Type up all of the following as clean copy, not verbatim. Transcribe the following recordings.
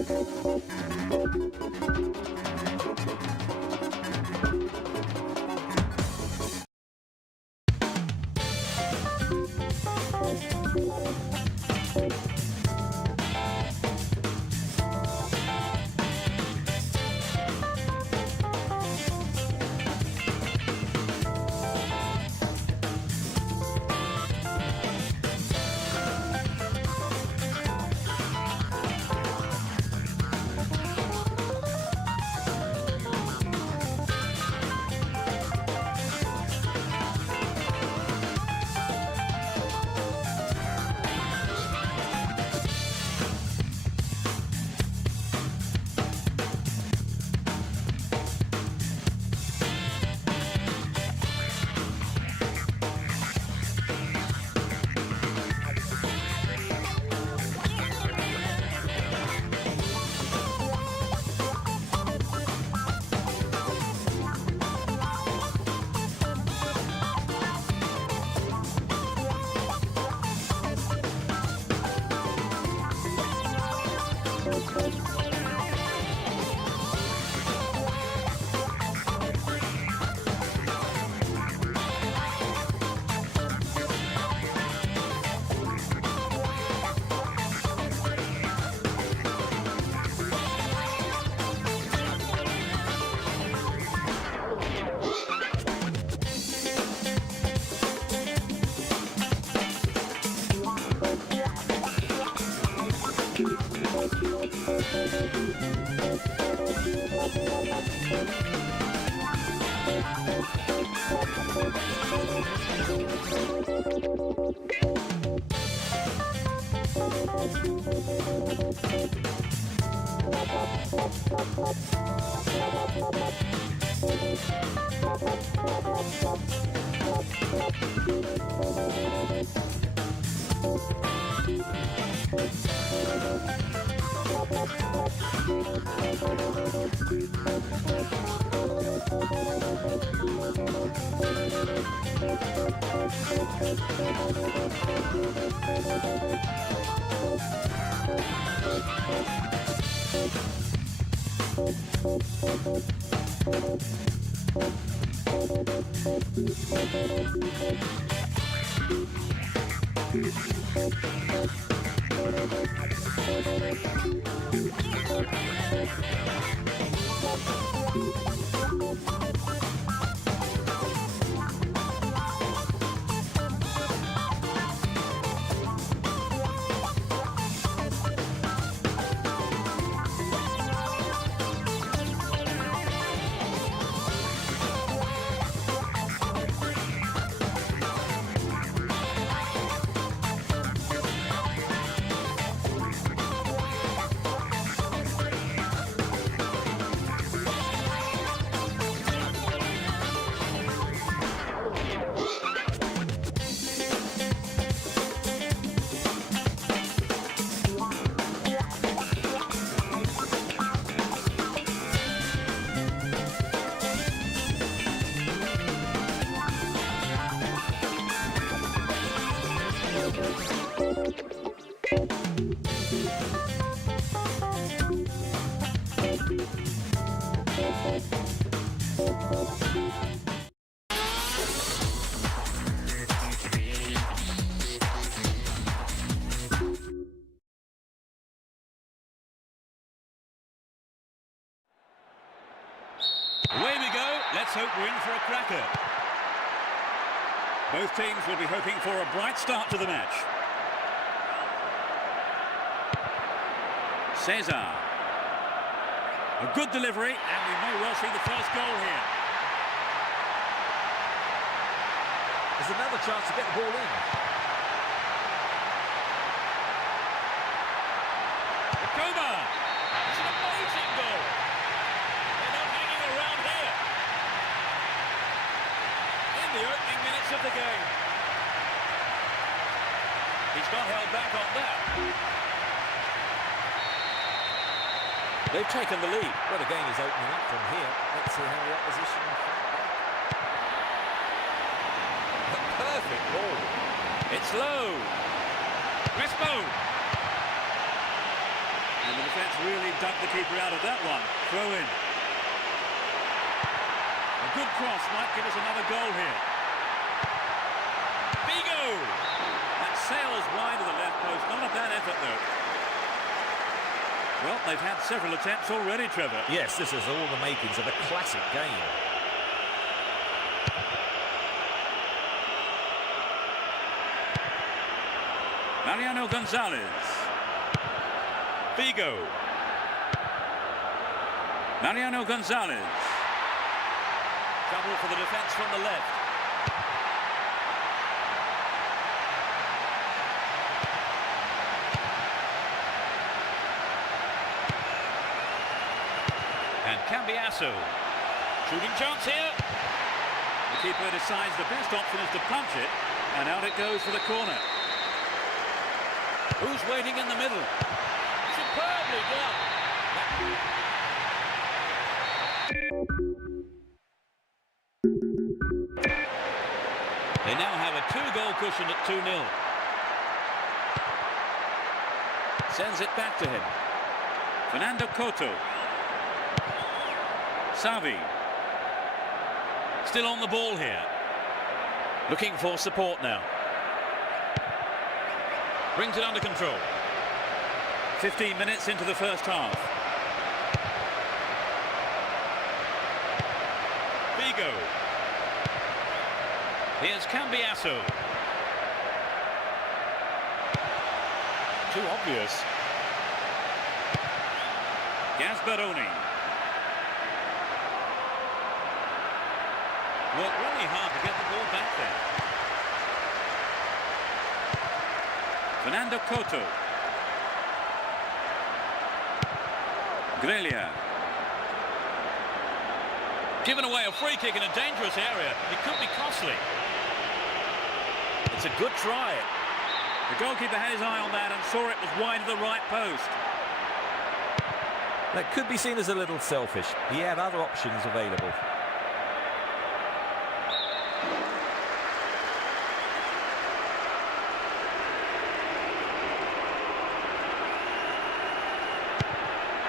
Away we go. Let's hope we're in for a cracker. Both teams will be hoping for a bright start to the match. Cesar. A good delivery, and we may well see the first goal here. There's another chance to get the ball in. Akoma! It's an amazing goal. They're not hanging around here. In the opening minutes of the game. He's not held back on that. They've taken the lead. Well, the game is opening up from here. Let's see how the opposition fight back. A perfect ball. It's low. Crespo. And the defence really dug the keeper out of that one. Throw in. A good cross might give us another goal here. Vigo! That sails wide of the left post. Not a bad effort, though. Well, they've had several attempts already, Trevor. Yes, this is all the makings of a classic game. Mariano Gonzalez. Vigo. Mariano Gonzalez. Trouble for the defence from the left. And Cambiasso. Shooting chance here. The keeper decides the best option is to punch it, and out it goes for the corner. Who's waiting in the middle? Superbly done. They now have a 2-goal cushion at 2-0. Sends it back to him. Fernando Couto. Xavi. Still on the ball here. Looking for support now. Brings it under control. 15 minutes into the first half. Vigo. Here's Cambiasso. Too obvious. Gasparoni. Worked really hard to get the ball back there. Fernando Couto. Grelha. Given away a free kick in a dangerous area. It could be costly. It's a good try. The goalkeeper had his eye on that and saw it was wide of the right post. That could be seen as a little selfish. He had other options available.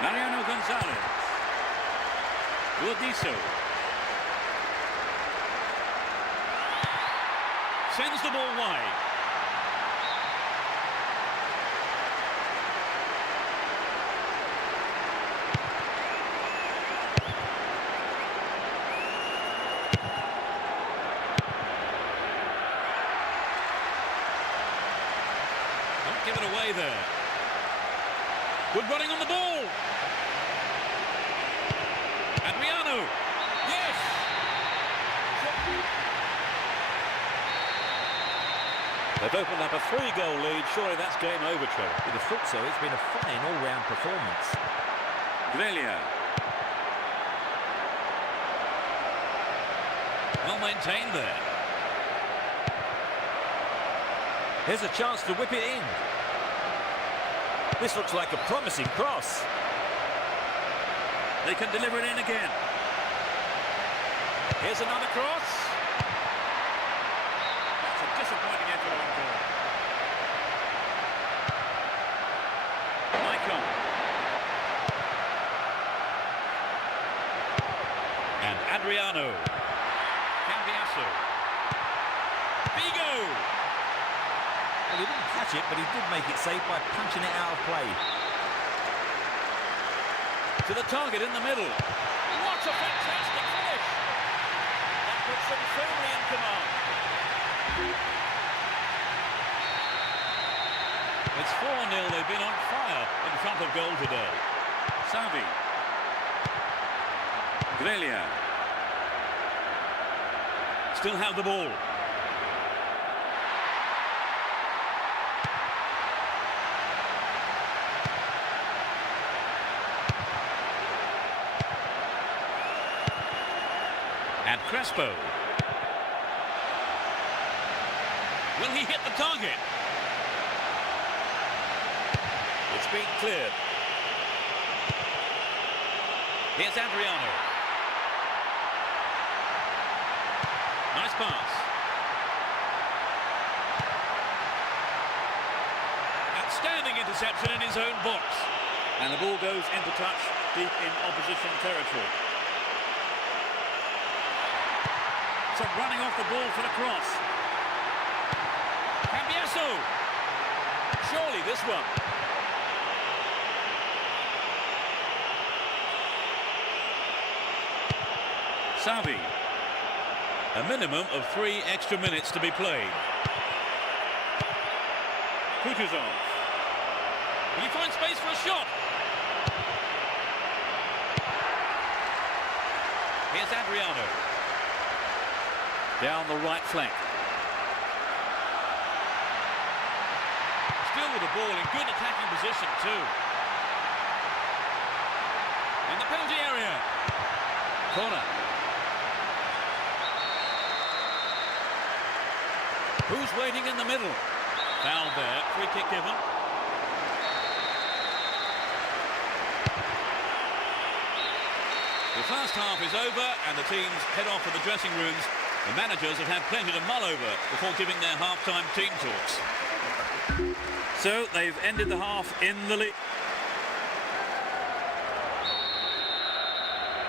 Mariano Gonzalez. Lodiso. Sends the ball wide. Don't give it away there. Good running on the ball. Adriano. Yes. They've opened up a 3-goal lead. Surely that's game over, Trevor. You'd have thought so. It's been a fine all-round performance. Grelha. Well maintained there. Here's a chance to whip it in. This looks like a promising cross. They can deliver it in again. Here's another cross. That's a disappointing effort on goal. Maicon. And Adriano. Cambiasso. Vigo. Well, he didn't catch it, but he did make it safe by punching it out of play. To the target in the middle. What a fantastic finish! That puts them firmly in command. It's 4-0. They've been on fire in front of goal today. Xavi. Grelha. Still have the ball. And Crespo. Will he hit the target? It's been cleared. Here's Adriano. Nice pass. Outstanding interception in his own box. And the ball goes into touch deep in opposition territory. So running off the ball for the cross. Cambiasso! Surely this one. Savi. A minimum of 3 extra minutes to be played. Kutuzov. Will you find space for a shot? Here's Adriano. Down the right flank. Still with the ball in good attacking position too. In the penalty area. Corner. Who's waiting in the middle? Foul there. Free kick given. The first half is over and the teams head off to the dressing rooms. The managers have had plenty to mull over before giving their half-time team talks. So they've ended the half in the lead.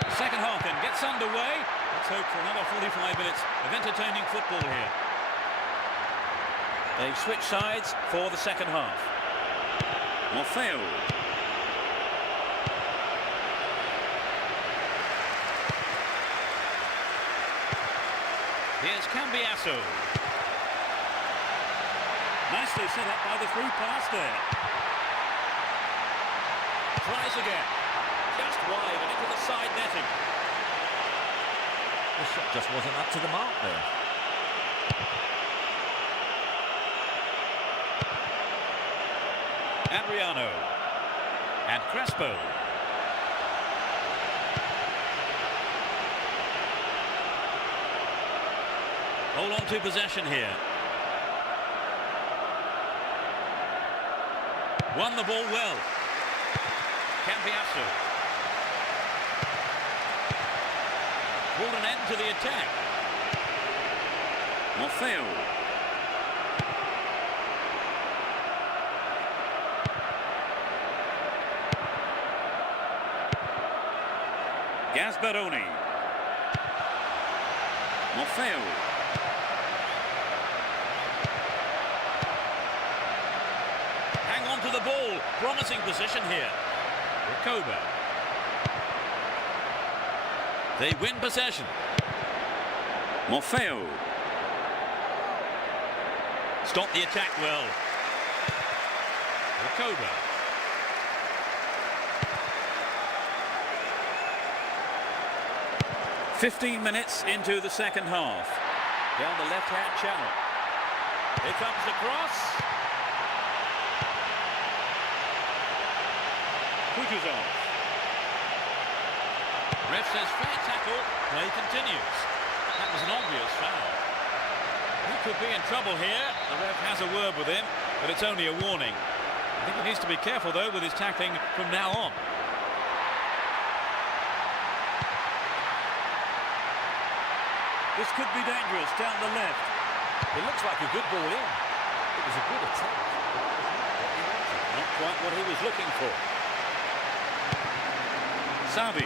The second half then gets underway. Let's hope for another 45 minutes of entertaining football here. They've switched sides for the second half. Morfeo. Here's Cambiasso. Nicely set up by the through pass there. Tries again. Just wide and into the side netting. The shot just wasn't up to the mark there. Adriano. And Crespo. Hold on to possession here. Won the ball well. Cambiasso. Brought an end to the attack. Morfeo. Gasparoni. Morfeo. Hang on to the ball. Promising position here. Recoba. They win possession. Morfeo. Stop the attack well. Recoba. 15 minutes into the second half. Down the left-hand channel. Here comes the cross. Kutuzov. Ref says fair tackle. Play continues. That was an obvious foul. He could be in trouble here. The ref has a word with him, but it's only a warning. I think he needs to be careful, though, with his tackling from now on. This could be dangerous down the left. It looks like a good ball in. It was a good attempt. Not quite what he was looking for. Savi.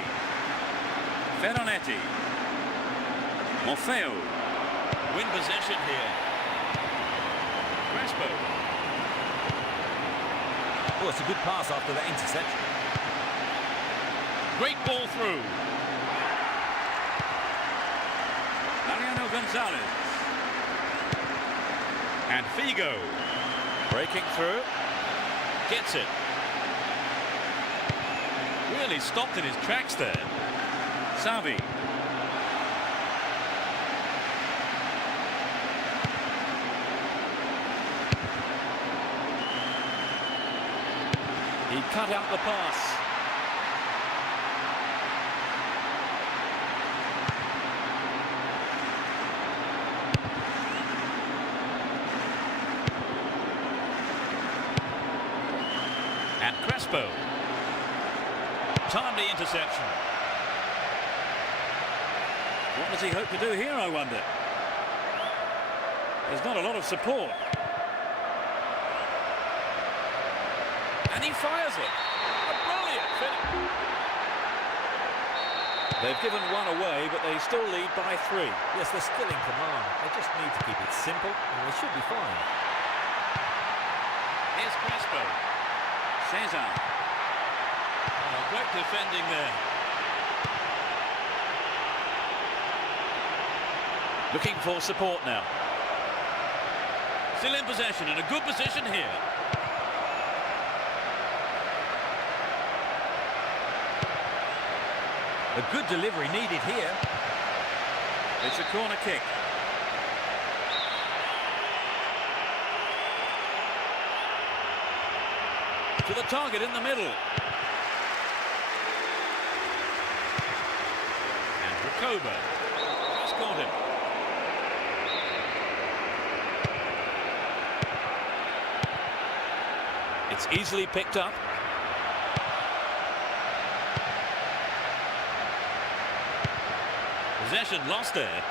Ferronetti. Morfeo. Win possession here. Crespo. Oh, it's a good pass after that interception. Great ball through. Mariano Gonzalez. And Figo. Breaking through. Gets it. Really stopped in his tracks there. Savi. He cut out the pass. And Crespo. Timely interception. What does he hope to do here, I wonder? There's not a lot of support. And he fires it. A Brilliant finish. They've given one away, but they still lead by 3. Yes, they're still in command. They just need to keep it simple, and they should be fine. Here's Crespo. Cesar. Oh, great defending there. Looking for support now. Still in possession, in a good position here. A good delivery needed here. It's a corner kick. To the target in the middle. And Rakoba just caught him. It's easily picked up. Possession lost there.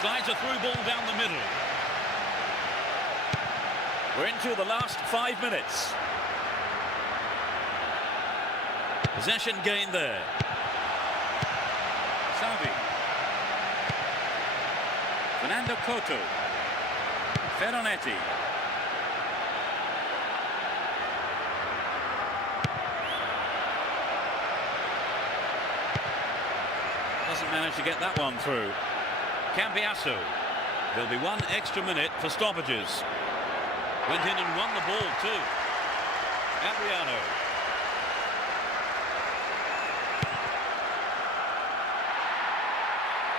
Slides a through ball down the middle. We're into the last 5 minutes. Possession gained there. Savi. Fernando Couto. Ferronetti. Doesn't manage to get that one through. Cambiasso. There'll be 1 extra minute for stoppages. Went in and won the ball too. Adriano.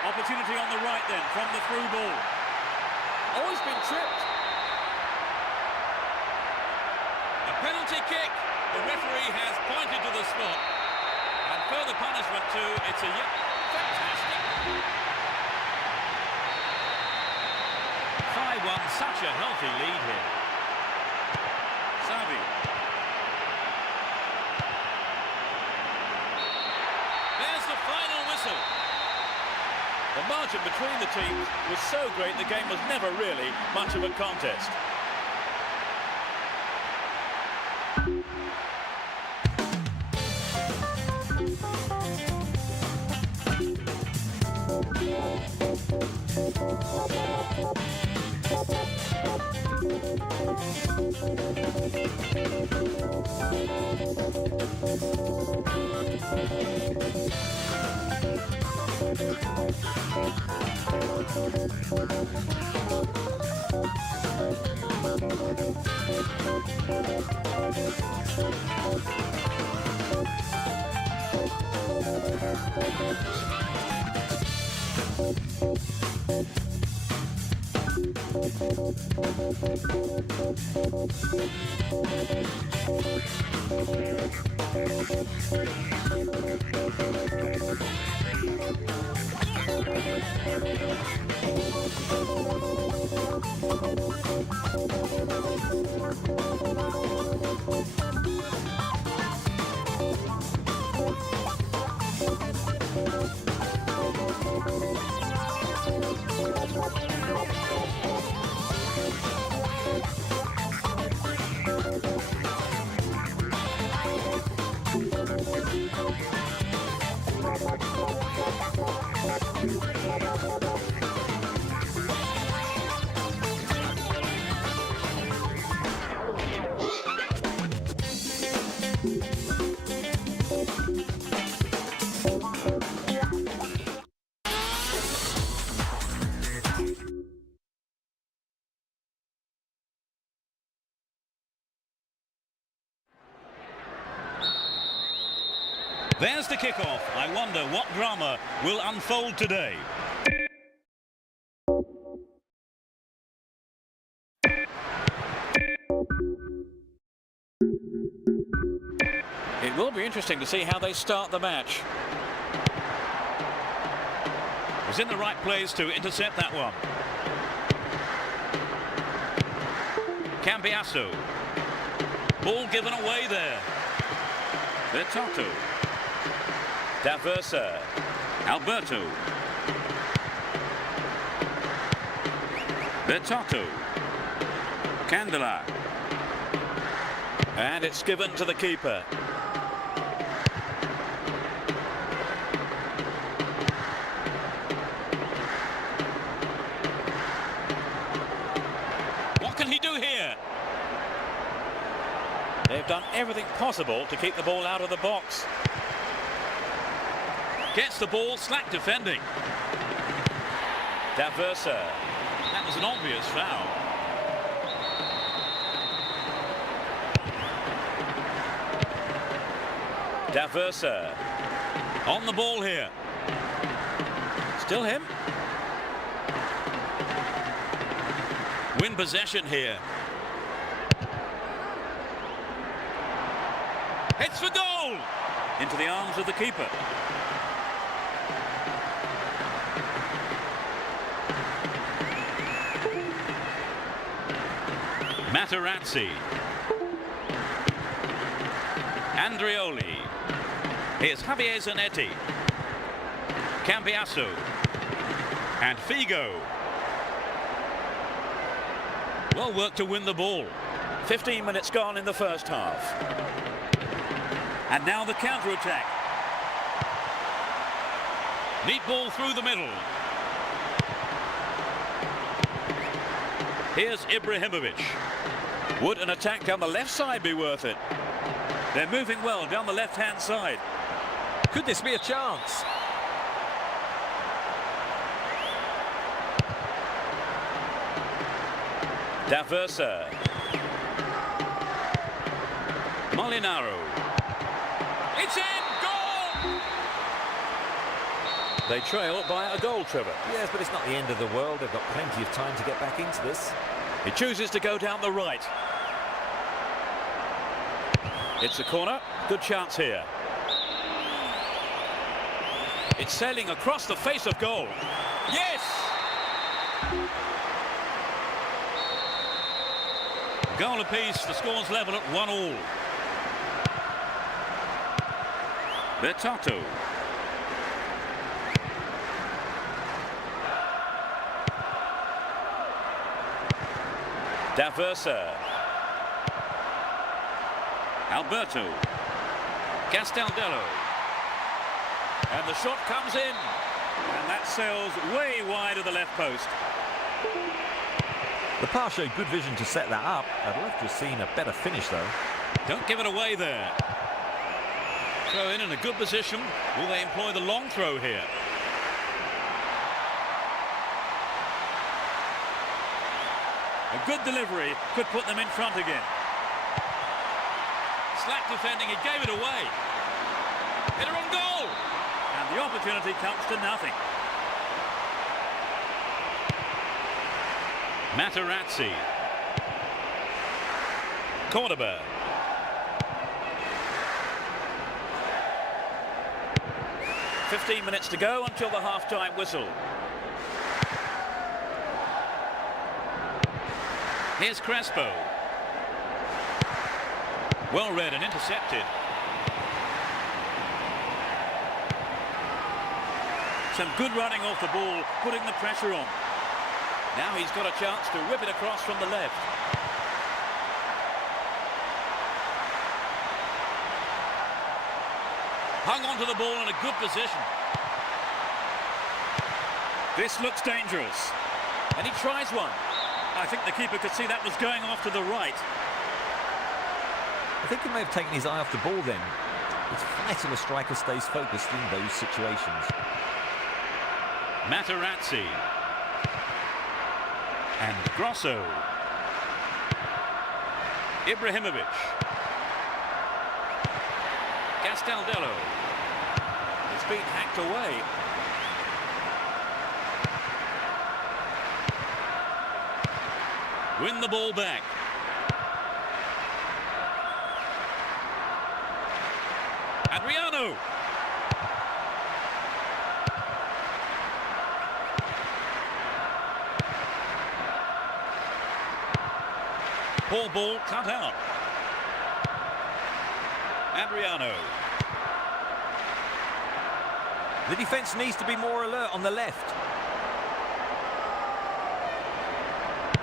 Opportunity on the right then from the through ball. Oh, he's been tripped. A penalty kick. The referee has pointed to the spot. And further punishment too. It's a fantastic. 5-1, such a healthy lead here. Savi. There's the final whistle. The margin between the teams was so great the game was never really much of a contest. There's the kickoff. I wonder what drama will unfold today. It will be interesting to see how they start the match. Was in the right place to intercept that one. Cambiasso. Ball given away there. Bertotto. D'Aversa. Alberto. Bertotto. Candela. And it's given to the keeper. They've done everything possible to keep the ball out of the box. Gets the ball, slack defending. Daversa. That was an obvious foul. Daversa. On the ball here. Still him. Win possession here. Hits for goal! Into the arms of the keeper. Materazzi. Andrioli. Here's Javier Zanetti. Cambiasso. And Figo. Well worked to win the ball. 15 minutes gone in the first half. And now the counter-attack. Neat ball through the middle. Here's Ibrahimovic. Would an attack down the left side be worth it? They're moving well down the left-hand side. Could this be a chance? Daversa. Molinaro. It's in! Goal! They trail by a goal, Trevor. Yes, but it's not the end of the world. They've got plenty of time to get back into this. He chooses to go down the right. It's a corner. Good chance here. It's sailing across the face of goal. Yes! Goal apiece. The score's level at 1-1. Bertato. Daversa. Alberto. Castaldello. And the shot comes in. And that sails way wide of the left post. The pass showed good vision to set that up. I'd love to have seen a better finish, though. Don't give it away there. Throw in a good position. Will they employ the long throw here? A good delivery could put them in front again. Slack defending, he gave it away. Header on goal! And the opportunity comes to nothing. Materazzi. Cordoba. "15 minutes to go until the half-time whistle. Here's Crespo. Well read and intercepted. Some good running off the ball, putting the pressure on. Now he's got a chance to whip it across from the left. Hung onto the ball in a good position. This looks dangerous. And he tries one. I think the keeper could see that was going off to the right. I think he may have taken his eye off the ball then. It's vital a striker stays focused in those situations. Materazzi. And Grosso. Ibrahimovic. Castaldello. It's been hacked away. Win the ball back. Adriano. Poor ball cut out. Adriano. The defence needs to be more alert on the left.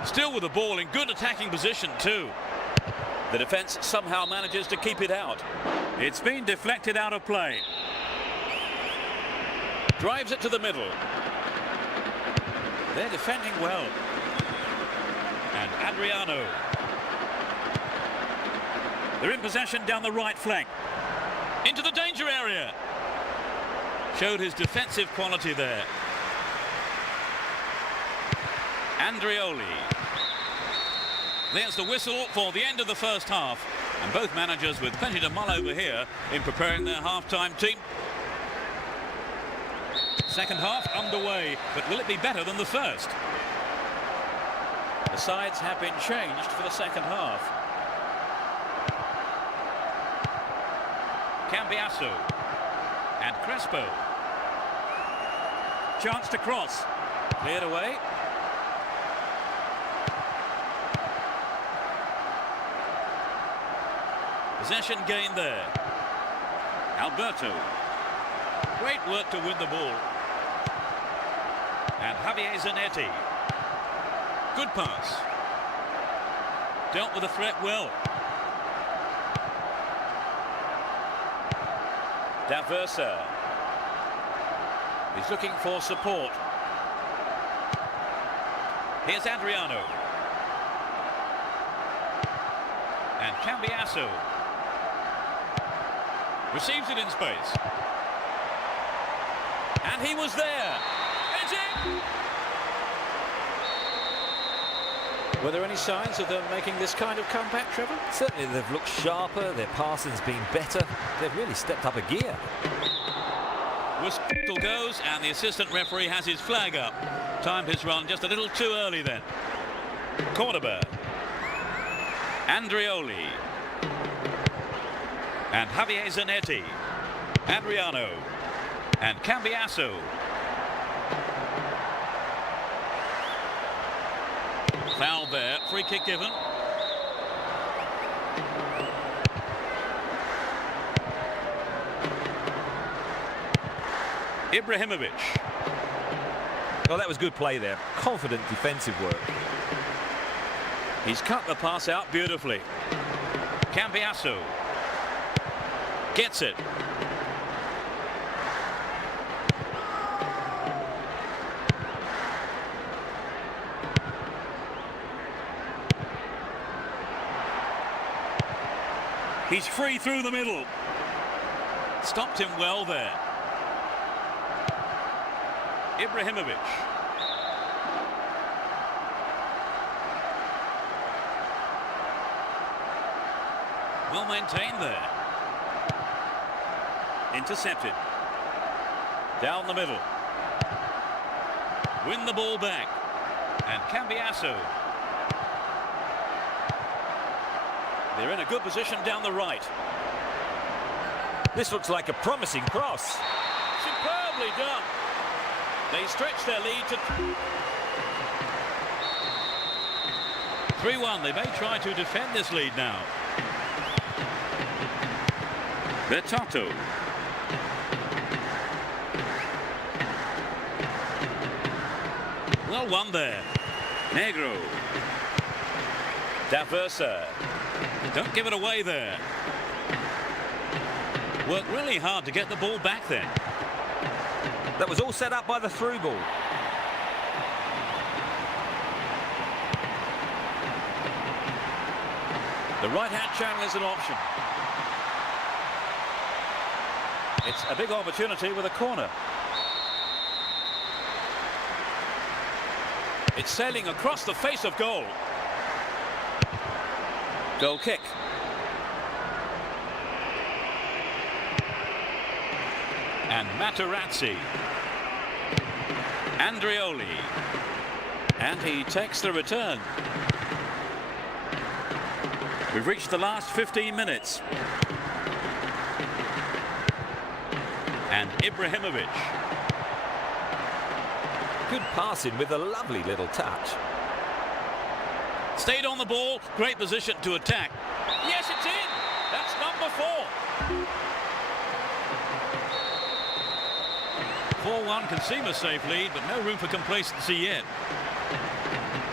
Still with the ball in good attacking position too. The defence somehow manages to keep it out. It's been deflected out of play. Drives it to the middle. They're defending well. And Adriano. They're in possession down the right flank. Into the danger area. Showed his defensive quality there. Andrioli. There's the whistle for the end of the first half. And both managers with plenty to mull over here in preparing their half-time team. Second half underway, but will it be better than the first? The sides have been changed for the second half. Cambiasso and Crespo. Chance to cross. Cleared away. Possession gained there. Alberto. Great work to win the ball. And Javier Zanetti. Good pass. Dealt with the threat well. Daversa. He's looking for support. Here's Adriano. And Cambiasso. Receives it in space. And he was there. It's in! Were there any signs of them making this kind of comeback, Trevor? Certainly they've looked sharper, their passing's been better. They've really stepped up a gear. Whistle goes and the assistant referee has his flag up. Timed his run just a little too early then. Cordoba. Andrioli. And Javier Zanetti. Adriano. And Cambiasso. Foul there. Free kick given. Ibrahimovic. Well, that was good play there. Confident defensive work. He's cut the pass out beautifully. Cambiasso. Gets it. He's free through the middle. Stopped him well there. Ibrahimovic. Well maintained there. Intercepted. Down the middle. Win the ball back. And Cambiasso. They're in a good position down the right. This looks like a promising cross. Superbly done. They stretch their lead to 3-1. They may try to defend this lead now. Bertato. Well won there. Negro. Daversa. Don't give it away there. Worked really hard to get the ball back then. That was all set up by the through ball. The right-hand channel is an option. It's a big opportunity with a corner. It's sailing across the face of goal. Goal kick. And Materazzi. Andrioli. And he takes the return. We've reached the last 15 minutes. And Ibrahimovic. Good passing with a lovely little touch. Stayed on the ball. Great position to attack. Yes, it's in. That's number 4. 4-1 can seem a safe lead, but no room for complacency yet.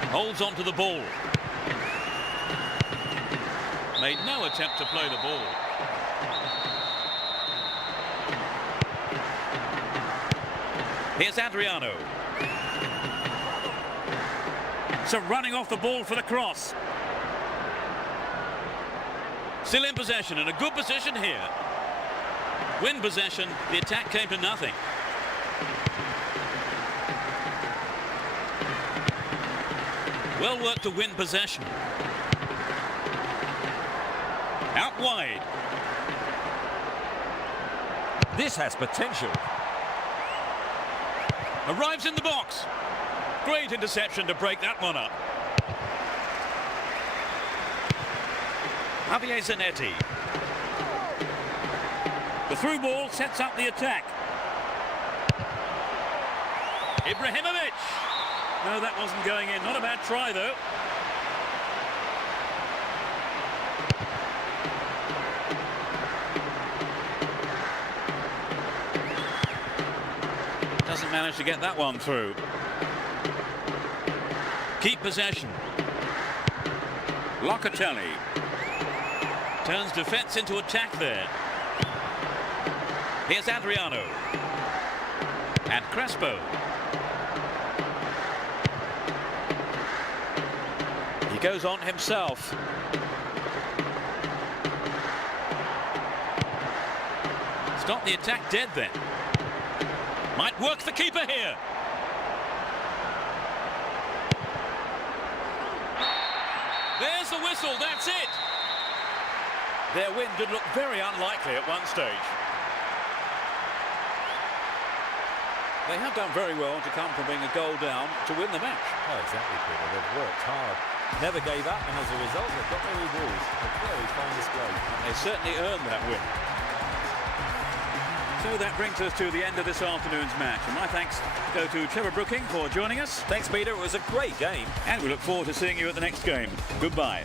Holds on to the ball. Made no attempt to play the ball. Here's Adriano. Some running off the ball for the cross. Still in possession, and a good position here. Win possession, the attack came to nothing. Well worked to win possession. Out wide. This has potential. Arrives in the box. Great interception to break that one up. Javier Zanetti. The through ball sets up the attack. Ibrahimovic. No, that wasn't going in. Not a bad try, though. Doesn't manage to get that one through. Keep possession. Locatelli. Turns defence into attack there. Here's Adriano. And Crespo. He goes on himself. Stop the attack dead then. Might work the keeper here. There's the whistle, that's it. Their win did look very unlikely at one stage. They have done very well to come from being a goal down to win the match. Oh, exactly, Peter. They've worked hard, never gave up, and as a result, they've got their rewards. A very fine display. They certainly earned that win. So that brings us to the end of this afternoon's match. And my thanks go to Trevor Brooking for joining us. Thanks, Peter. It was a great game. And we look forward to seeing you at the next game. Goodbye.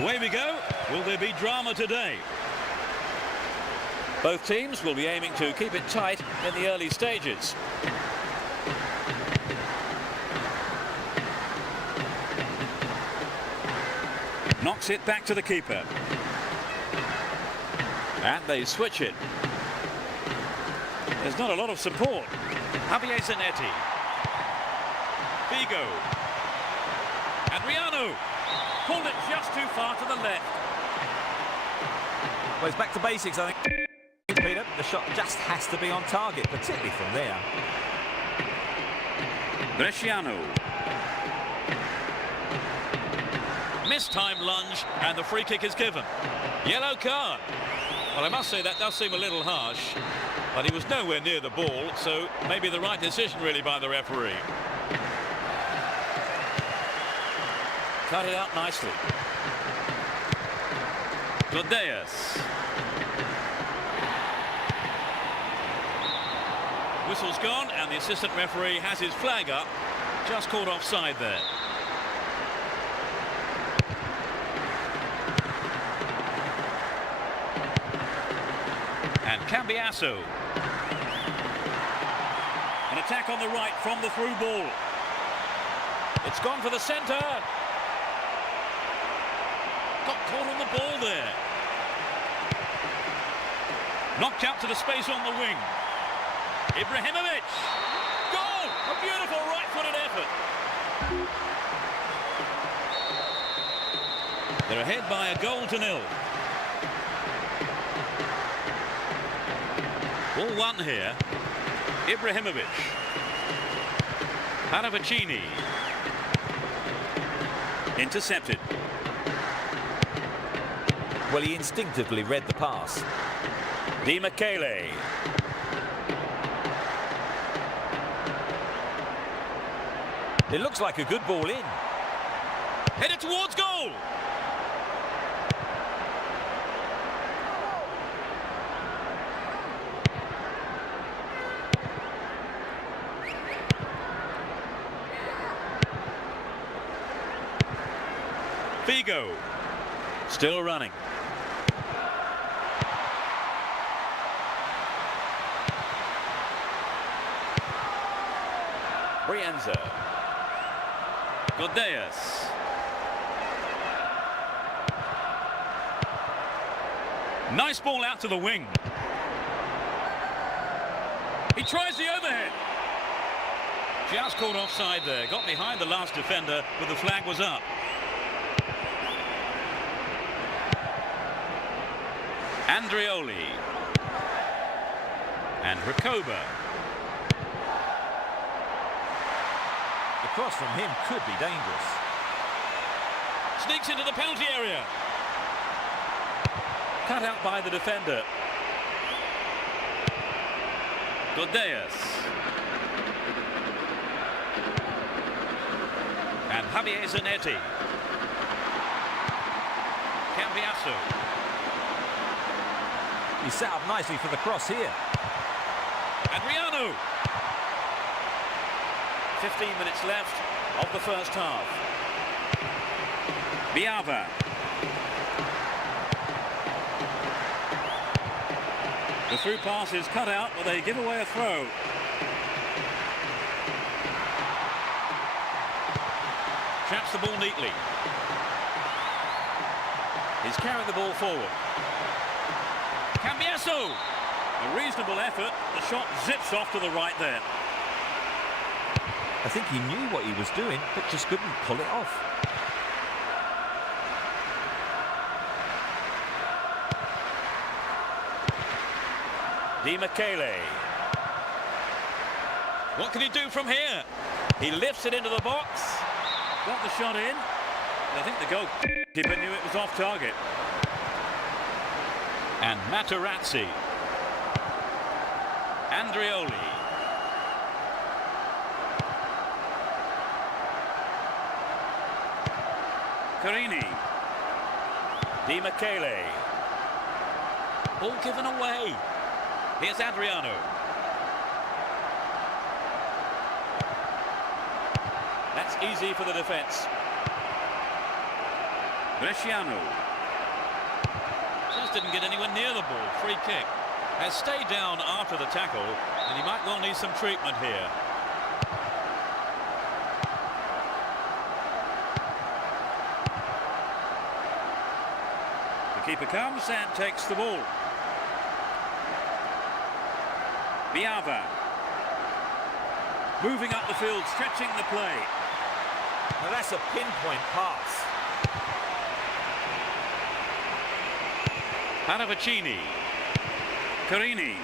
Away we go. Will there be drama today? Both teams will be aiming to keep it tight in the early stages. Knocks it back to the keeper. And they switch it. There's not a lot of support. Javier Zanetti. Figo. Adriano. Pulled it just too far to the left. Well, it's back to basics, I think. Peter, the shot just has to be on target, particularly from there. Bresciano. Mistime lunge, and the free kick is given. Yellow card. Well, I must say that does seem a little harsh, but he was nowhere near the ball, so maybe the right decision really by the referee. Cut it out nicely. Godeas. Whistle's gone, and the assistant referee has his flag up. Just caught offside there. And Cambiasso. An attack on the right from the through ball. It's gone for the centre. Got caught on the ball there. Knocked out to the space on the wing. Ibrahimovic. Goal! A beautiful right-footed effort. They're ahead by a goal to nil. Ball one here. Ibrahimovic. Paravicini. Intercepted. Well, he instinctively read the pass. Di Michele. It looks like a good ball in. Headed towards goal. Figo. Still running. Brienza. Godeas. Nice ball out to the wing. He tries the overhead. Just caught offside there. Got behind the last defender, but the flag was up. Andrioli. And Recoba. The cross from him could be dangerous. Sneaks into the penalty area. Cut out by the defender. Godeas. And Javier Zanetti. Cambiasso. He's set up nicely for the cross here. Adriano. 15 minutes left of the first half. Biava. The through pass is cut out, but they give away a throw. Traps the ball neatly. He's carrying the ball forward. Cambiasso! A reasonable effort. The shot zips off to the right there. I think he knew what he was doing, but just couldn't pull it off. Di Michele. What can he do from here? He lifts it into the box. Got the shot in. I think the goalkeeper knew it was off target. And Materazzi. Andrioli. Carini. Di Michele. Ball given away. Here's Adriano. That's easy for the defence. Bresciano. Just didn't get anywhere near the ball. Free kick. Has stayed down after the tackle, and he might well need some treatment here. The keeper comes and takes the ball. Biava. Moving up the field, stretching the play. Now that's a pinpoint pass. Paravicini. Carini.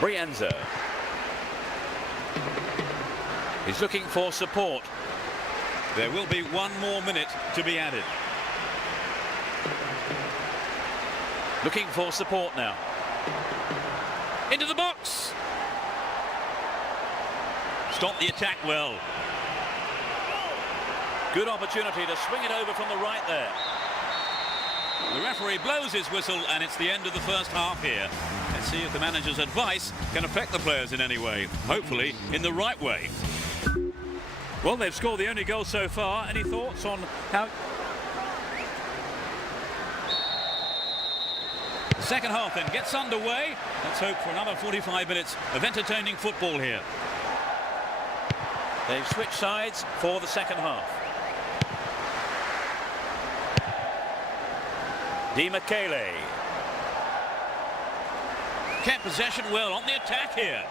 Brienza. He's looking for support. There will be 1 more minute to be added. Looking for support now. Into the box. Stop the attack well. Good opportunity to swing it over from the right there. The referee blows his whistle and it's the end of the first half here. Let's see if the manager's advice can affect the players in any way. Hopefully in the right way. Well, they've scored the only goal so far. Any thoughts on how... The second half then gets underway. Let's hope for another 45 minutes of entertaining football here. They've switched sides for the second half. Di Michele. Kept possession well on the attack here.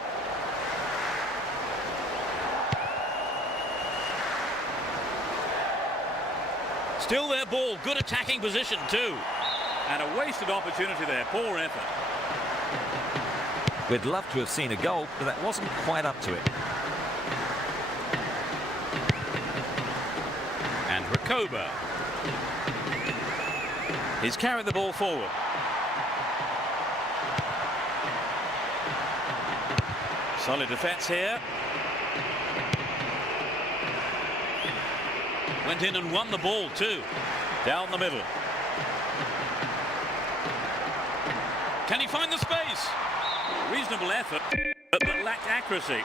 Still their ball, good attacking position too. And a wasted opportunity there, poor effort. We'd love to have seen a goal, but that wasn't quite up to it. And Recoba. He's carried the ball forward. Solid defence here. Went in and won the ball too. Down the middle. Can he find the space? Reasonable effort, but lacked accuracy.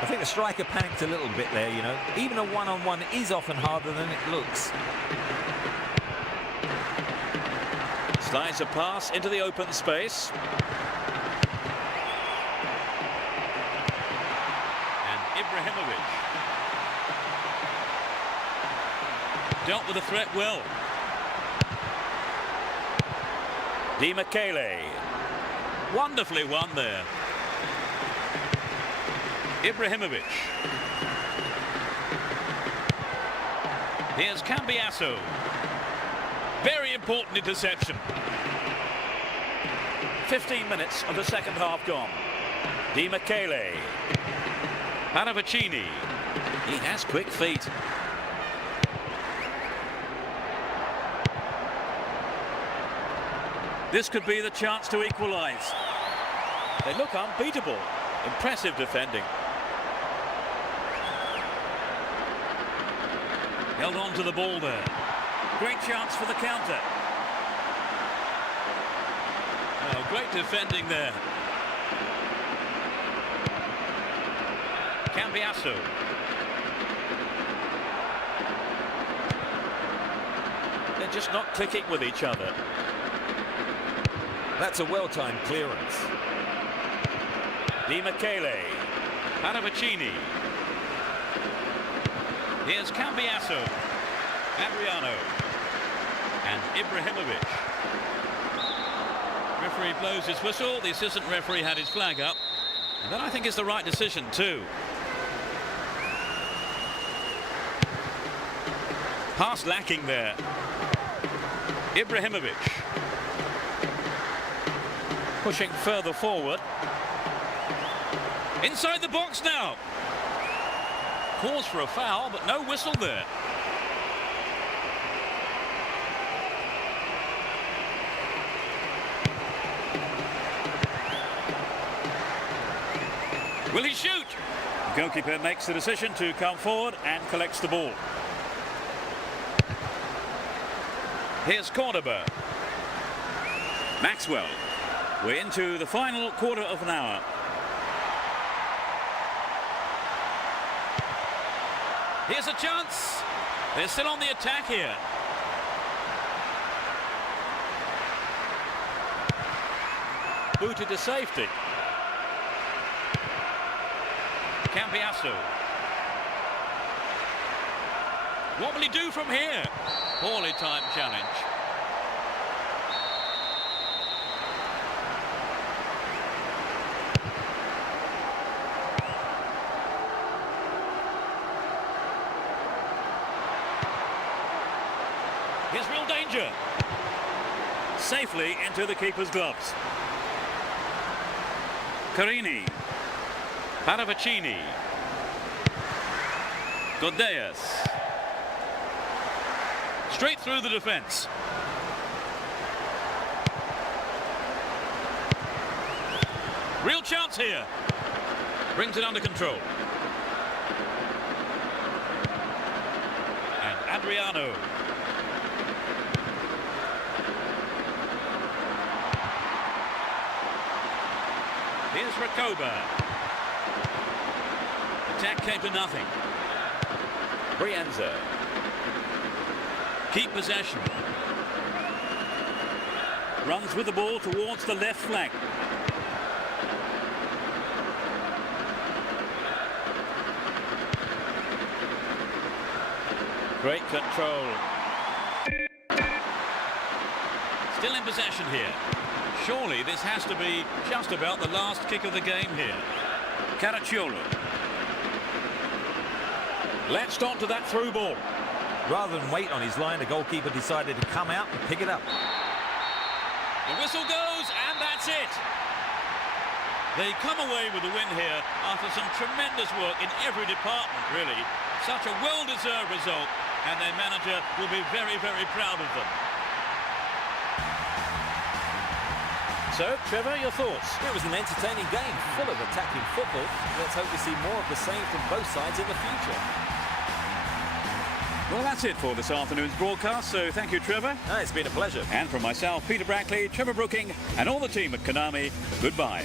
I think the striker panicked a little bit there, you know. Even a one-on-one is often harder than it looks. Slides a pass into the open space. And Ibrahimovic. Dealt with the threat well. Di Michele. Wonderfully won there. Ibrahimovic. Here's Cambiasso. Very important interception. 15 minutes of the second half gone. Di Michele. Paravicini. He has quick feet. This could be the chance to equalise. They look unbeatable. Impressive defending. Held on to the ball there. Great chance for the counter. Oh, great defending there. Cambiasso. They're just not clicking with each other. That's a well-timed clearance. Di Michele. Paravicini. Here's Cambiasso. Adriano. And Ibrahimovic. Referee blows his whistle. The assistant referee had his flag up. And that, I think, is the right decision too. Pass lacking there. Ibrahimovic. Pushing further forward. Inside the box now. Calls for a foul, but no whistle there. Will he shoot? The goalkeeper makes the decision to come forward and collects the ball. Here's Cordoba. Maxwell. We're into the final quarter of an hour. Here's a chance. They're still on the attack here. Booted to safety. Cambiasso. What will he do from here? Poorly timed challenge. Here's real danger. Safely into the keeper's gloves. Carini. Paravicini. Godeas. Straight through the defence. Real chance here. Brings it under control. And Adriano. Here's Rakoba. Attack came to nothing. Brianza. Keep possession. Runs with the ball towards the left flank. Great control. Still in possession here. Surely this has to be just about the last kick of the game here. Caracciolo. Latched onto that through ball. Rather than wait on his line, the goalkeeper decided to come out and pick it up. The whistle goes, and that's it. They come away with the win here after some tremendous work in every department, really. Such a well-deserved result, and their manager will be very, very proud of them. So, Trevor, your thoughts? It was an entertaining game, full of attacking football. Let's hope we see more of the same from both sides in the future. Well, that's it for this afternoon's broadcast, so thank you, Trevor. It's been a pleasure. And from myself, Peter Brackley, Trevor Brooking, and all the team at Konami, goodbye.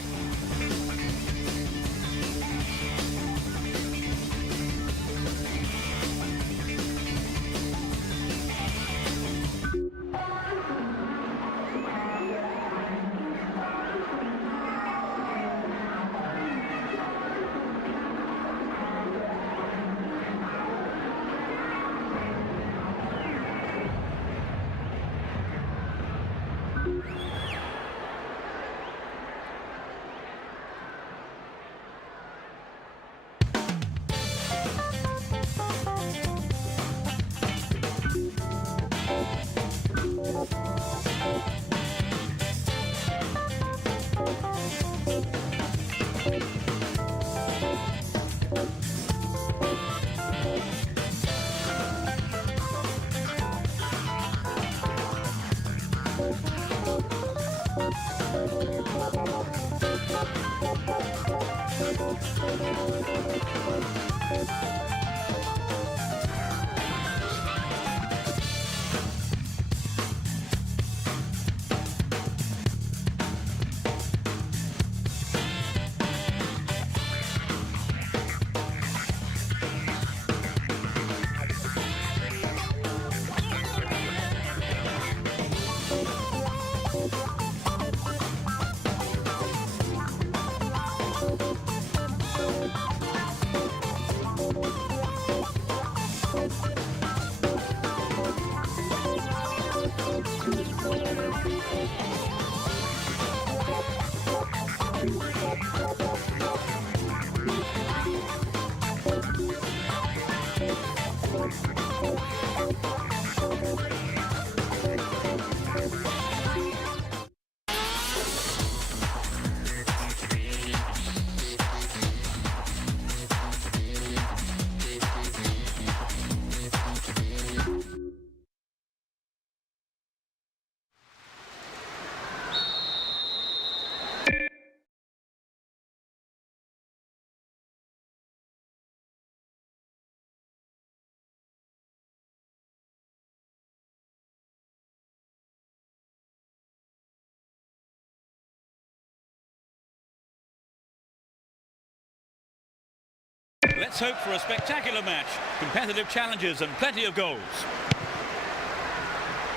Let's hope for a spectacular match, competitive challenges and plenty of goals.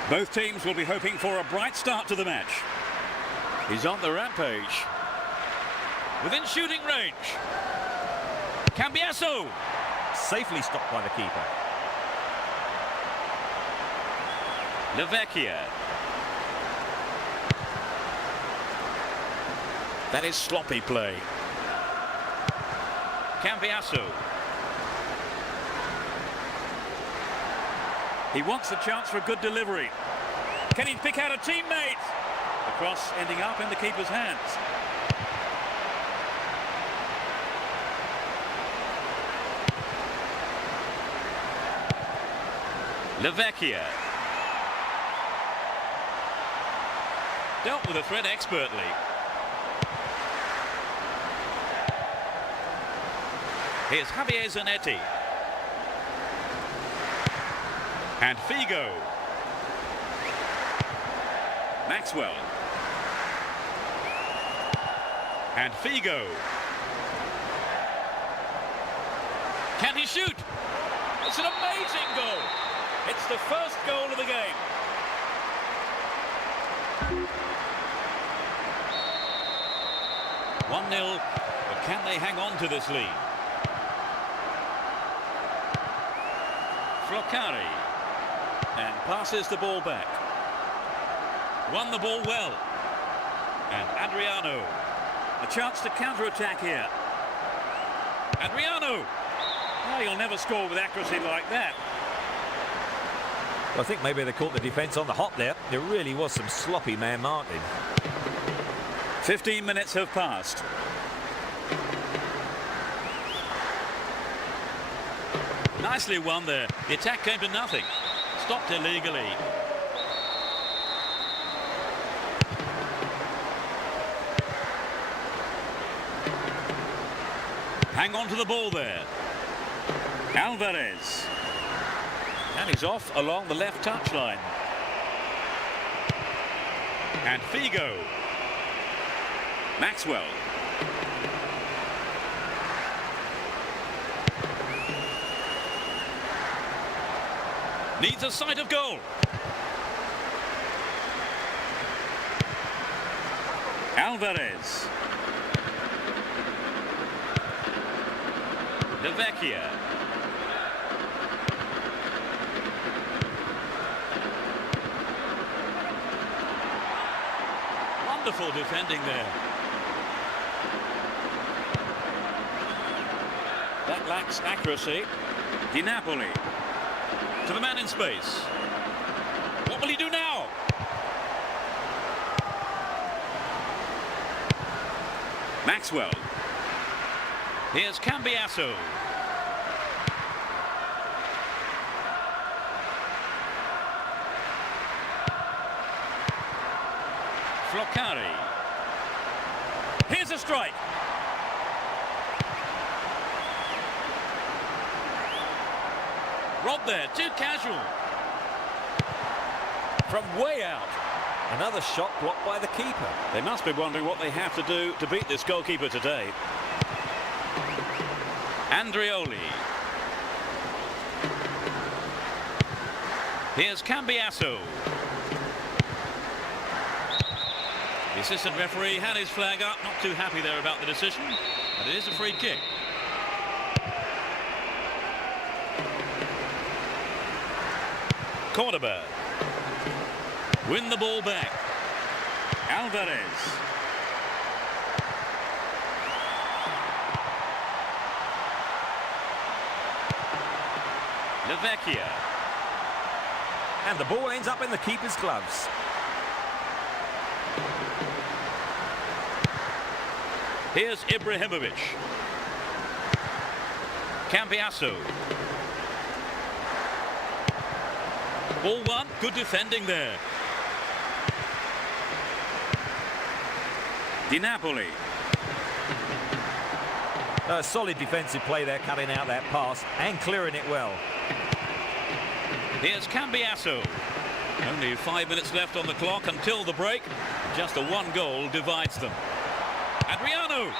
Both teams will be hoping for a bright start to the match. He's on the rampage. Within shooting range. Cambiasso. Safely stopped by the keeper. Lavecchia. That is sloppy play. Cambiasso. He wants the chance for a good delivery. Can he pick out a teammate? The cross ending up in the keeper's hands. Lavecchia. Dealt with the threat expertly. Here's Javier Zanetti. And Figo. Maxwell. And Figo. Can he shoot? It's an amazing goal. It's the first goal of the game. One 0, but can they hang on to this lead? Floccari. And passes the ball back. Won the ball well. And Adriano. A chance to counter-attack here. Adriano. Oh, he'll never score with accuracy like that. Well, I think maybe they caught the defence on the hop there. There really was some sloppy man marking. 15 minutes have passed. Nicely won there. The attack came to nothing. Stopped illegally. Hang on to the ball there. Alvarez. And he's off along the left touchline. And Figo. Maxwell. Needs a sight of goal. Alvarez. Lavecchia. Wonderful defending there. That lacks accuracy. Di Napoli. To the man in space. What will he do now? Maxwell. Here's Cambiasso. Floccari. Here's a strike. Rob there, too casual. From way out. Another shot blocked by the keeper. They must be wondering what they have to do to beat this goalkeeper today. Andrioli. Here's Cambiasso. The assistant referee had his flag up, not too happy there about the decision, but it is a free kick. Cordoba. Win the ball back. Alvarez. Lavecchia. And the ball ends up in the keeper's gloves. Here's Ibrahimovic. Cambiasso. Ball one, good defending there. Di Napoli. Solid defensive play there, cutting out that pass and clearing it well. Here's Cambiasso. Only 5 minutes left on the clock until the break. Just a one goal divides them. Adriano.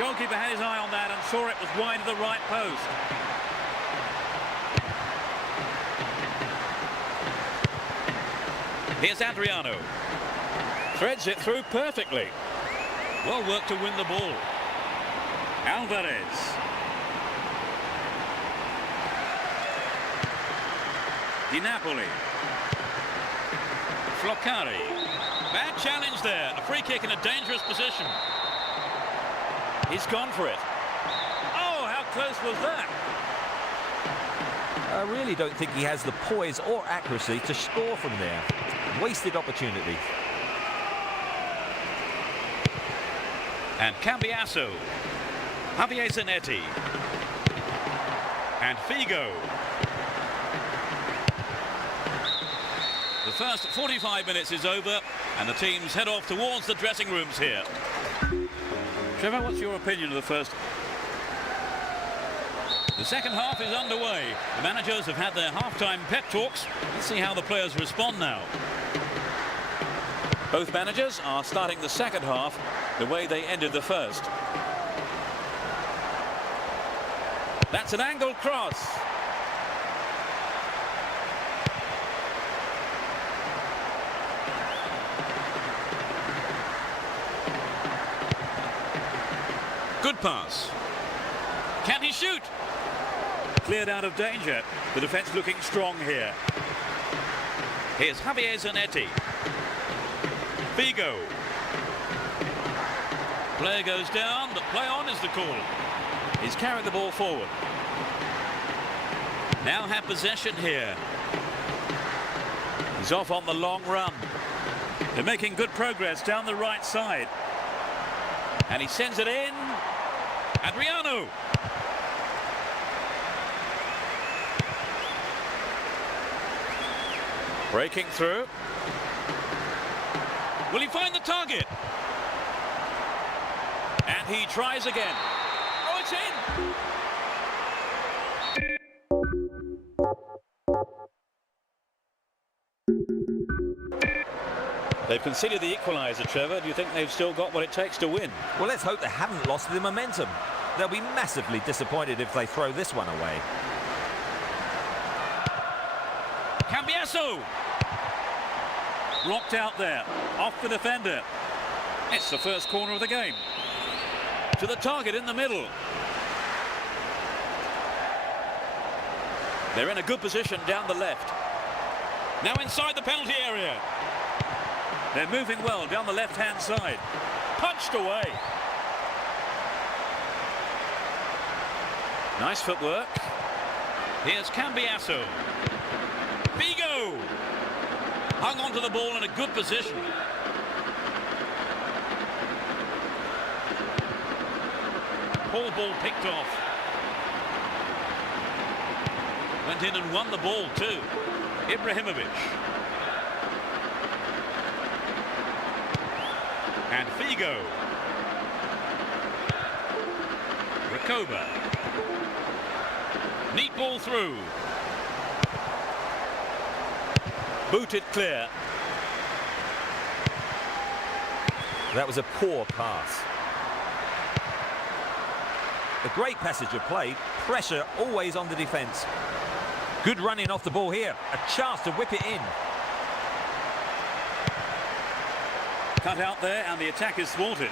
goalkeeper had his eye on that and saw it was wide of the right post. Here's Adriano. Threads it through perfectly. Well worked to win the ball. Alvarez. Di Napoli. Floccari. Bad challenge there. A free kick in a dangerous position. He's gone for it. Oh, how close was that? I really don't think he has the poise or accuracy to score from there. Wasted opportunity. And Cambiasso. Javier Zanetti. And Figo. The first 45 minutes is over and the teams head off towards the dressing rooms here. Trevor, what's your opinion of the first? The second half is underway. The managers have had their half-time pep talks. Let's see how the players respond now. Both managers are starting the second half the way they ended the first. That's an angled cross. Good pass. Can he shoot? Cleared out of danger. The defence looking strong here. Here's Javier Zanetti. Figo. Player goes down, but play on is the call. He's carried the ball forward. Now have possession here. He's off on the long run. They're making good progress down the right side. And he sends it in. Adriano. Breaking through. Will he find the target? And he tries again. Oh, it's in! They've conceded the equaliser, Trevor. Do you think they've still got what it takes to win? Well, let's hope they haven't lost the momentum. They'll be massively disappointed if they throw this one away. Cambiasso! Blocked out there, off the defender. It's the first corner of the game. To the target in the middle. They're in a good position down the left. Now inside the penalty area. They're moving well down the left-hand side. Punched away. Nice footwork. Here's Cambiasso. Figo! Hung onto the ball in a good position. Ball picked off. Went in and won the ball too. Ibrahimovic. And Figo. Recoba. Neat ball through. Booted clear. That was a poor pass. A great passage of play. Pressure always on the defence. Good running off the ball here. A chance to whip it in. Cut out there and the attack is thwarted.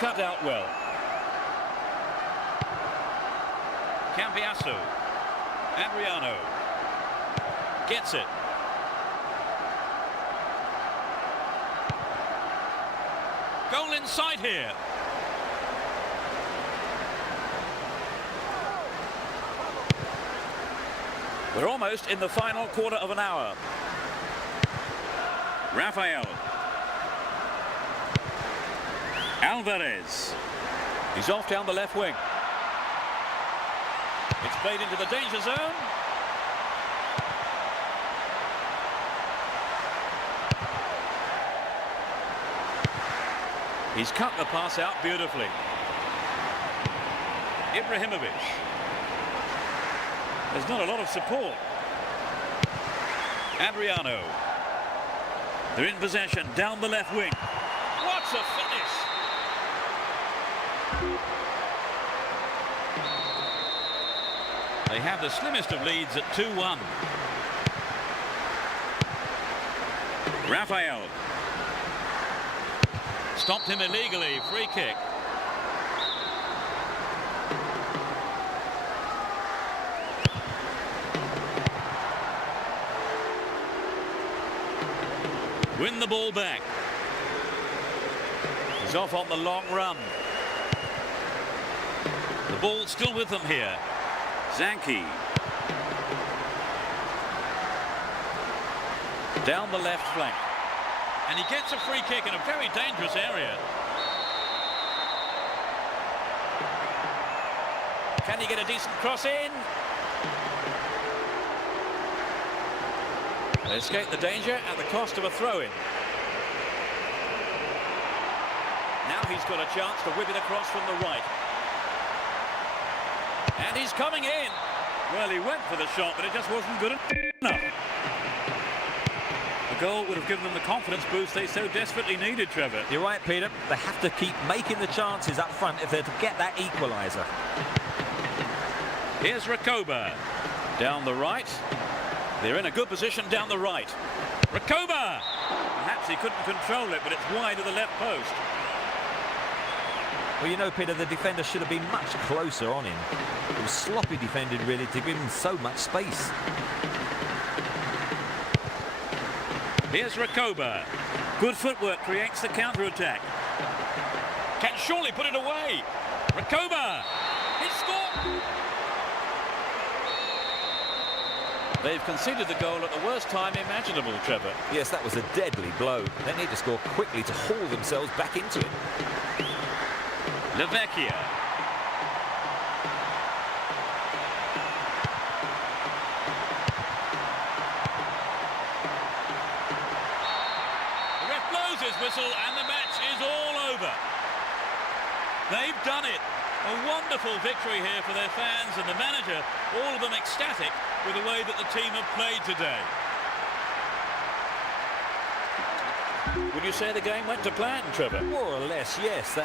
Cut out well. Cambiasso. Adriano. Gets it. Goal inside here. We're almost in the final quarter of an hour. Rafael. Alvarez. He's off down the left wing. It's played into the danger zone. He's cut the pass out beautifully. Ibrahimovic. There's not a lot of support. Adriano. They're in possession down the left wing. What a finish! They have the slimmest of leads at 2-1. Raphael. Stopped him illegally. Free kick. Win the ball back. He's off on the long run. The ball still with them here. Zanke. Down the left flank. And he gets a free kick in a very dangerous area. Can he get a decent cross in? They escape the danger at the cost of a throw-in. Now he's got a chance to whip it across from the right. And he's coming in. Well, he went for the shot, but it just wasn't good enough. A goal would have given them the confidence boost they so desperately needed, Trevor. You're right, Peter. They have to keep making the chances up front if they're to get that equaliser. Here's Rakoba. Down the right. They're in a good position down the right. Rakoba! Perhaps he couldn't control it, but it's wide of the left post. Well, you know, Peter, the defender should have been much closer on him. It was sloppy defending, really, to give him so much space. Here's Rakoba. Good footwork creates the counter-attack. Can surely put it away. Rakoba! He scored! They've conceded the goal at the worst time imaginable, Trevor. Yes, that was a deadly blow. They need to score quickly to haul themselves back into it. Lavecchia. The ref blows his whistle and the match is all over. They've done it. A wonderful victory here for their fans and the manager, all of them ecstatic with the way that the team have played today. Would you say the game went to plan, Trevor? More or less, yes.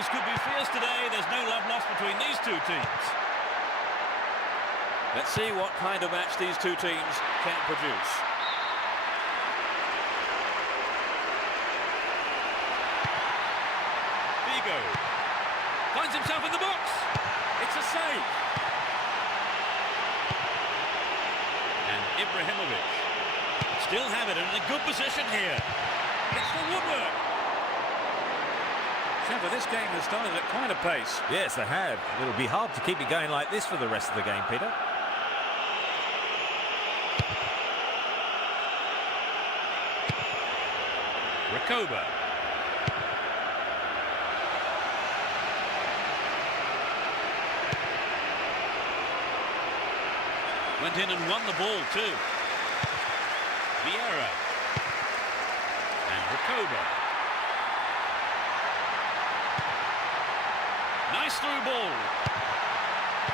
Battles could be fierce today. There's no love lost between these two teams. Let's see what kind of match these two teams can produce. Figo finds himself in the box. It's a save. And Ibrahimovic still have it in a good position here. It's the woodwork. Trevor, this game has started at quite a pace. Yes, they have. It'll be hard to keep it going like this for the rest of the game, Peter. Recoba. Went in and won the ball too. Vieira. And Recoba. Nice through ball.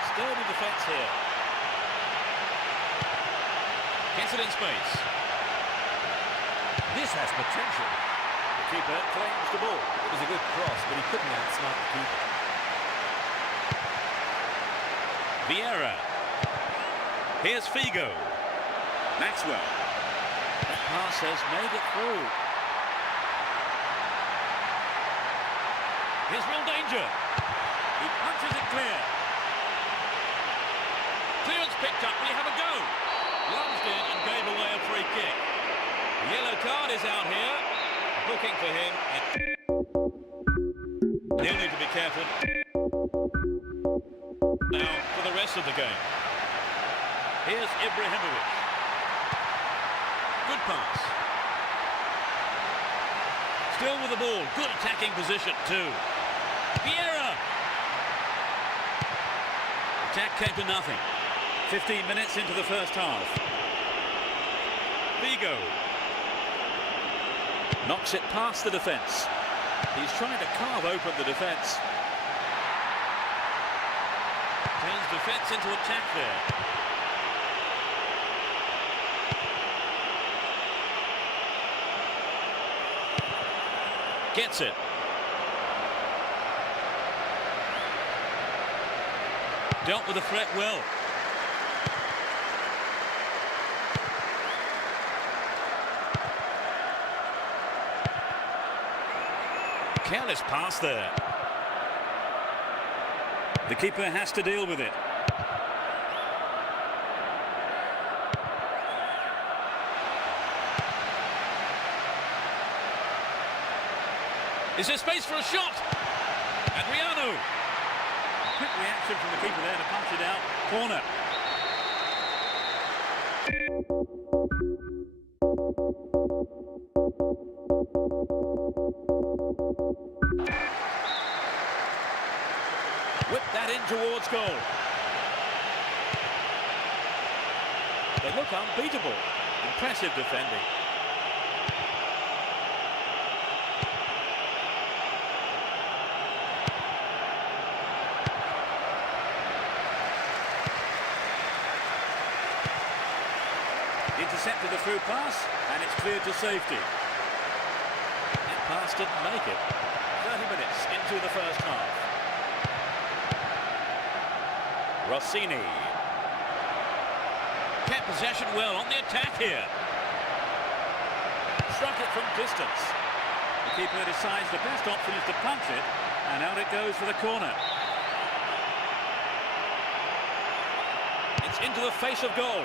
Sturdy defence here. Gets it in space. This has potential. The keeper claims the ball. It was a good cross, but he couldn't outsmart the keeper. Vieira. Here's Figo. Maxwell. That pass has made it through. Here's real danger. He punches it clear. Clearance picked up. We have a go. Lunged in and gave away a free kick. The yellow card is out here. Booking for him. He'll need to be careful now for the rest of the game. Here's Ibrahimovic. Good pass. Still with the ball. Good attacking position too. Vieira. Attack came to nothing. 15 minutes into the first half. Figo. Knocks it past the defence. He's trying to carve open the defence. Turns defence into attack there. Gets it. Dealt with the threat well. Careless pass there. The keeper has to deal with it. Is there space for a shot? Adriano. Quick reaction from the keeper there to punch it out. Corner. Whip that in towards goal. They look unbeatable. Impressive defending. Intercepted the through pass, and it's cleared to safety. That pass didn't make it. 30 minutes into the first half. Rossini. Kept possession well on the attack here. Struck it from distance. The keeper decides the best option is to punch it, and out it goes for the corner. It's into the face of goal.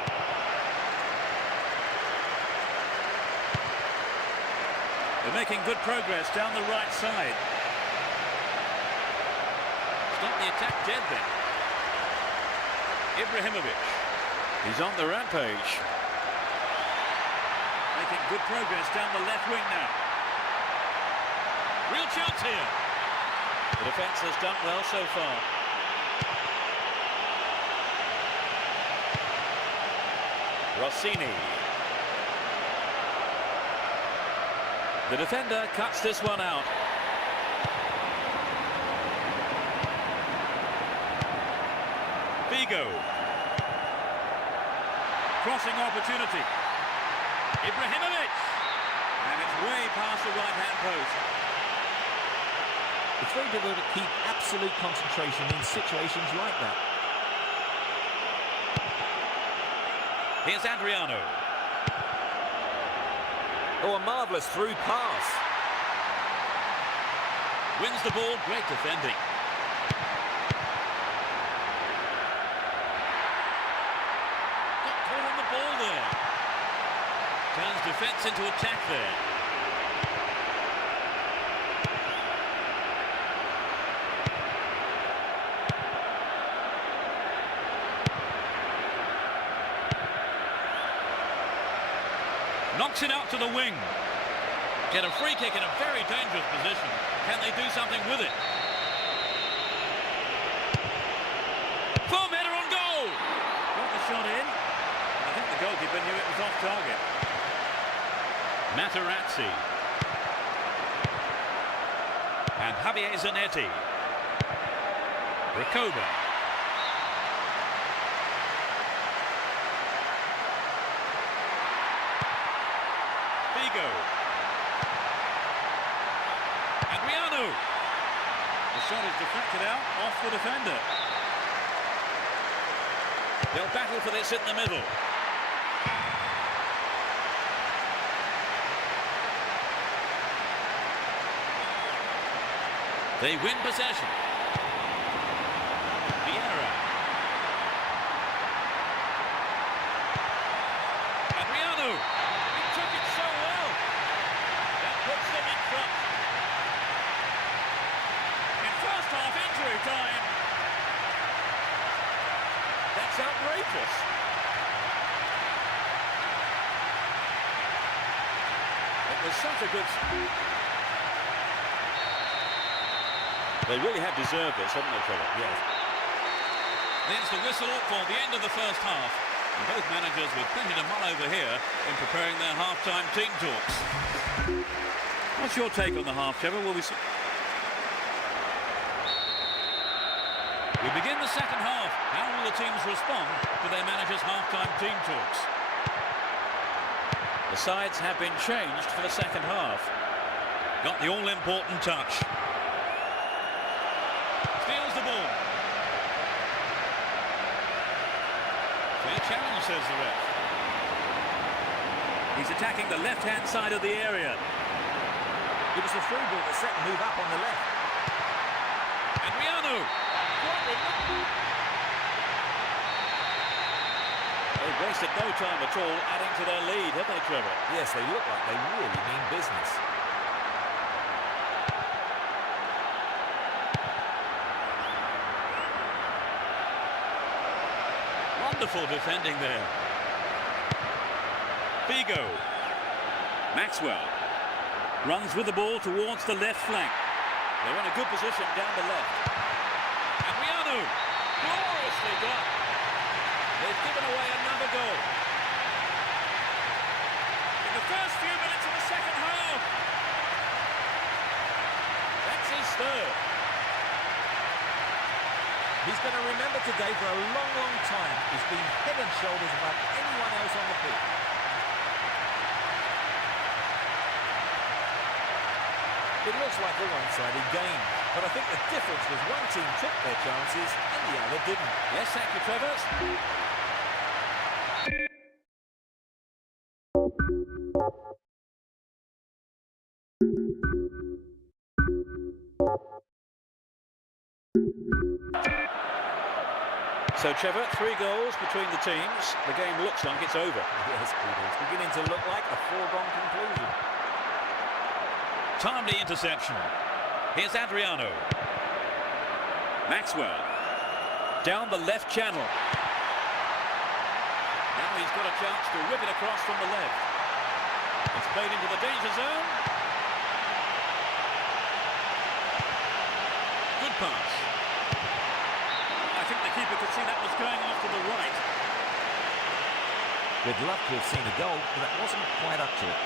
They're making good progress down the right side. Stop the attack dead then. Ibrahimovic. He's on the rampage. Making good progress down the left wing now. Real chance here. The defence has done well so far. Rossini. The defender cuts this one out. Figo. Crossing opportunity. Ibrahimovic. And it's way past the right-hand post. It's very difficult to keep absolute concentration in situations like that. Here's Adriano. Oh, a marvellous through pass. Wins the ball, great defending. Got caught on the ball there. Turns defence into attack there. Knocks it out to the wing. Get a free kick in a very dangerous position. Can they do something with it? Firm header on goal! Got the shot in. I think the goalkeeper knew it was off target. Materazzi. And Javier Zanetti. Recoba. Figo. Adriano. The shot is deflected out off the defender. They'll battle for this in the middle. They win possession. Vieira. Adriano. He took it so well. That puts them in front. In first half injury time. That's outrageous. It was such a good... They really have deserved this, haven't they, Trevor? Yes. There's the whistle for the end of the first half. And both managers with plenty to mull over here in preparing their half-time team talks. What's your take on the half, Trevor? Will we see... We begin the second half. How will the teams respond to their managers' half-time team talks? The sides have been changed for the second half. Got the all-important touch. Steals the ball. Fair challenge, says the ref. He's attacking the left-hand side of the area. It was the through ball that set move up on the left. Adriano. They've wasted no time at all adding to their lead, haven't they, Trevor? Yes, they look like they really mean business. Wonderful defending there. Figo. Maxwell. Runs with the ball towards the left flank. They're in a good position down the left. Adriano. Gloriously done. They've given away another goal. In the first few minutes of the second half. That's his third. He's going to remember today for a long, long time. He's been head and shoulders above anyone else on the pitch. It looks like a one-sided game, but I think the difference was one team took their chances and the other didn't. Yes, thank you, Trevor. So, Trevor, 3 goals between the teams. The game looks like it's over. Yes, Peter, it's beginning to look like a foregone conclusion. Timely interception. Here's Adriano. Maxwell. Down the left channel. Now he's got a chance to whip it across from the left. It's played into the danger zone. Good pass. I think the keeper could see that was going off to the right. We'd love to have seen a goal, but that wasn't quite up to it.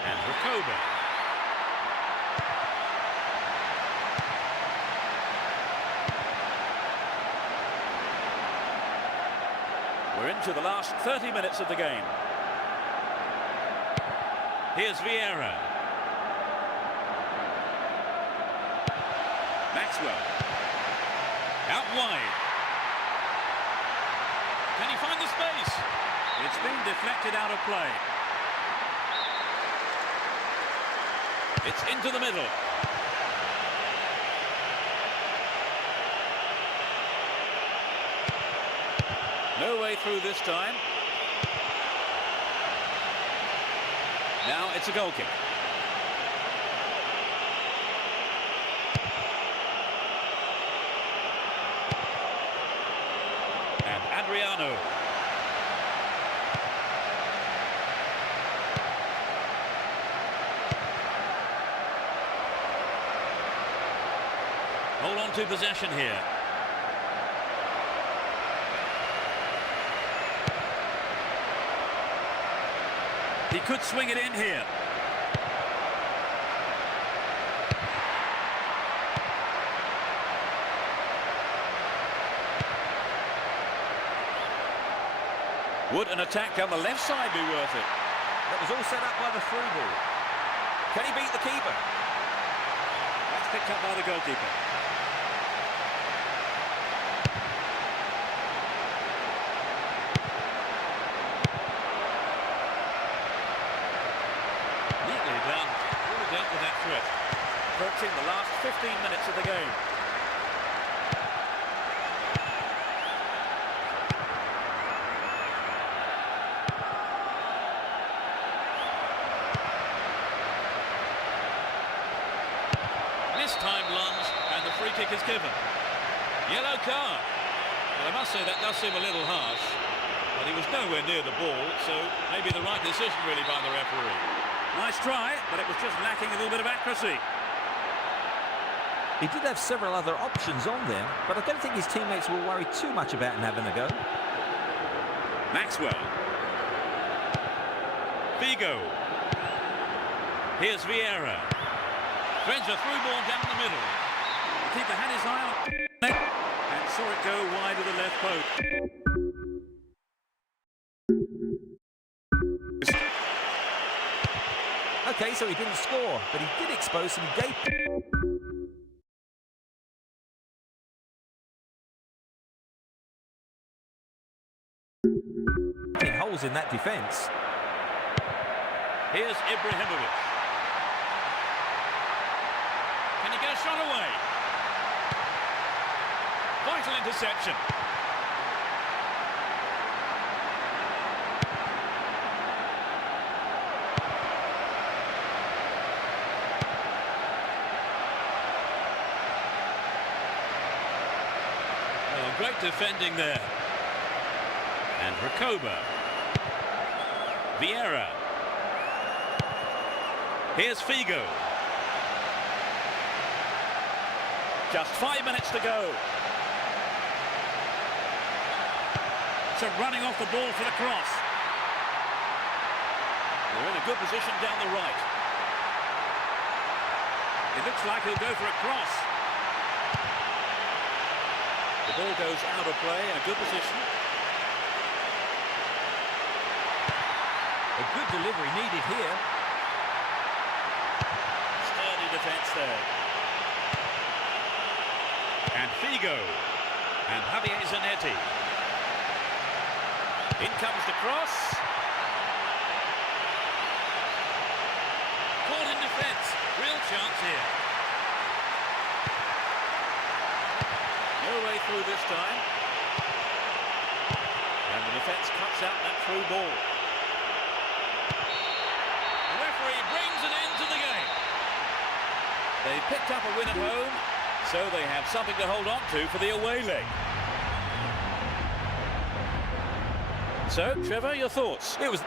And Recoba. We're into the last 30 minutes of the game. Here's Vieira. Maxwell. Out wide. Can he find the space? It's been deflected out of play. It's into the middle. No way through this time. Now it's a goal kick. And Adriano. Hold on to possession here. He could swing it in here. Would an attack down the left side be worth it? That was all set up by the through ball. Can he beat the keeper? That's picked up by the goalkeeper. Neatly done. All dealt with that threat. Approaching the last 15 minutes of the game. Time lunge, and the free kick is given. Yellow card. Well, I must say that does seem a little harsh, but he was nowhere near the ball, so maybe the right decision really by the referee. Nice try, but it was just lacking a little bit of accuracy. He did have several other options on there, but I don't think his teammates will worry too much about him having a go. Maxwell. Figo. Here's Vieira. Threads a through ball down the middle. The keeper had his eye on it and saw it go wide of the left post. Okay, so he didn't score, but he did expose some gaping holes in that defence. Here's Ibrahimovic. Can he get a shot away? Vital interception. Oh, great defending there. And Recoba. Vieira. Here's Figo. Just 5 minutes to go. So running off the ball for the cross. They're in a good position down the right. It looks like he'll go for a cross. The ball goes out of play in a good position. A good delivery needed here. Sturdy defence there. And Figo. And Javier Zanetti. In comes the cross. Caught in defence. Real chance here. No way through this time. And the defence cuts out that through ball. The referee brings an end to the game. They picked up a win at home, so they have something to hold on to for the away leg. So, Trevor, your thoughts? It was...